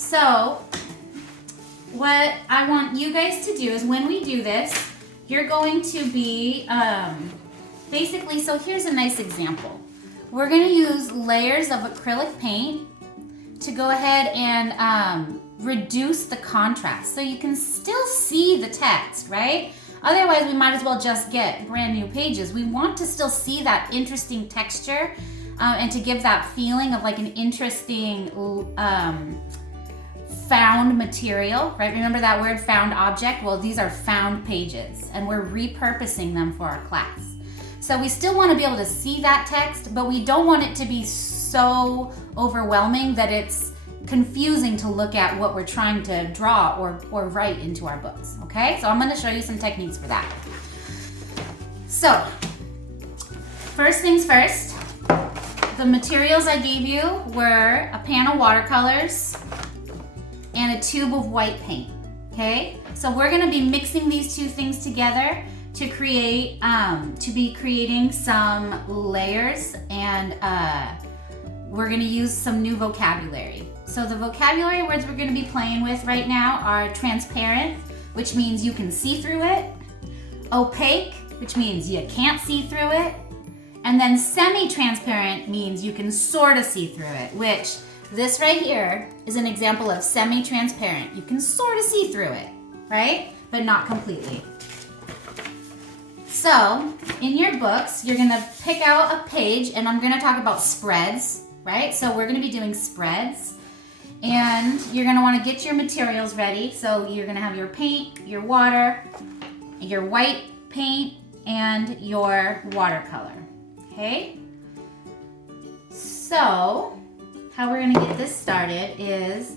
So what I want you guys to do is when we do this, you're going to be basically, so here's a nice example. We're going to use layers of acrylic paint to go ahead and reduce the contrast so you can still see the text, right? Otherwise, we might as well just get brand new pages. We want to still see that interesting texture and to give that feeling of like an interesting found material, right? Remember that word, found object? Well, these are found pages, and we're repurposing them for our class. So we still want to be able to see that text, but we don't want it to be so overwhelming that it's confusing to look at what we're trying to draw or write into our books, okay? So I'm going to show you some techniques for that. So, first things first, the materials I gave you were a pan of watercolors and a tube of white paint, okay? So we're gonna be mixing these two things together to create, to be creating some layers, and we're gonna use some new vocabulary. So the vocabulary words we're gonna be playing with right now are transparent, which means you can see through it, opaque, which means you can't see through it, and then semi-transparent means you can sort of see through it, which this right here is an example of semi-transparent. You can sort of see through it, right? But not completely. So, in your books, you're gonna pick out a page, and I'm gonna talk about spreads, right? So we're gonna be doing spreads, and you're gonna wanna get your materials ready. So you're gonna have your paint, your water, your white paint, and your watercolor, okay? So, how we're gonna get this started is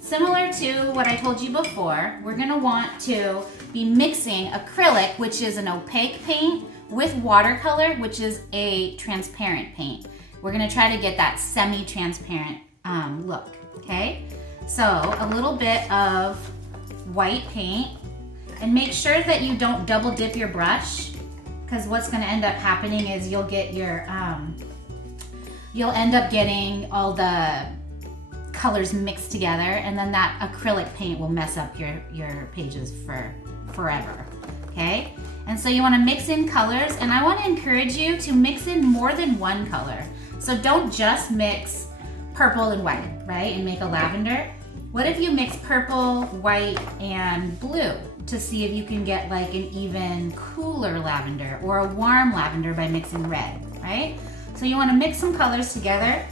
similar to what I told you before. We're gonna want to be mixing acrylic, which is an opaque paint, with watercolor, which is a transparent paint. We're gonna try to get that semi-transparent look, okay? So a little bit of white paint, and make sure that you don't double dip your brush, because what's gonna end up happening is you'll get your you'll end up getting all the colors mixed together, and then that acrylic paint will mess up your pages for forever, okay? And so you wanna mix in colors, and I wanna encourage you to mix in more than one color. So don't just mix purple and white, right, and make a lavender. What if you mix purple, white, and blue to see if you can get like an even cooler lavender or a warm lavender by mixing red, right? So you want to mix some colors together.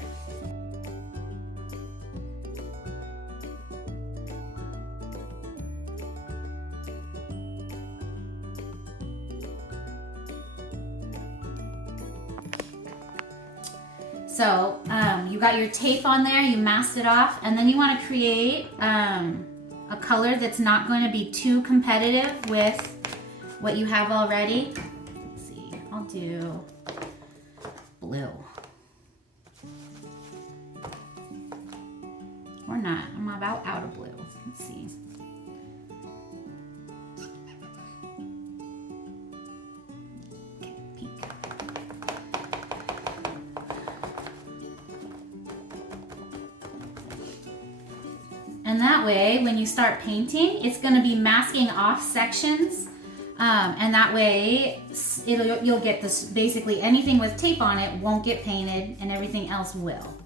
So you got your tape on there, you masked it off, and then you want to create a color that's not going to be too competitive with what you have already. Let's see, I'll do blue. Or not, I'm about out of blue. Let's see. Okay, pink. And that way, when you start painting, it's gonna be masking off sections. And that way, you'll get this, basically anything with tape on it won't get painted and everything else will.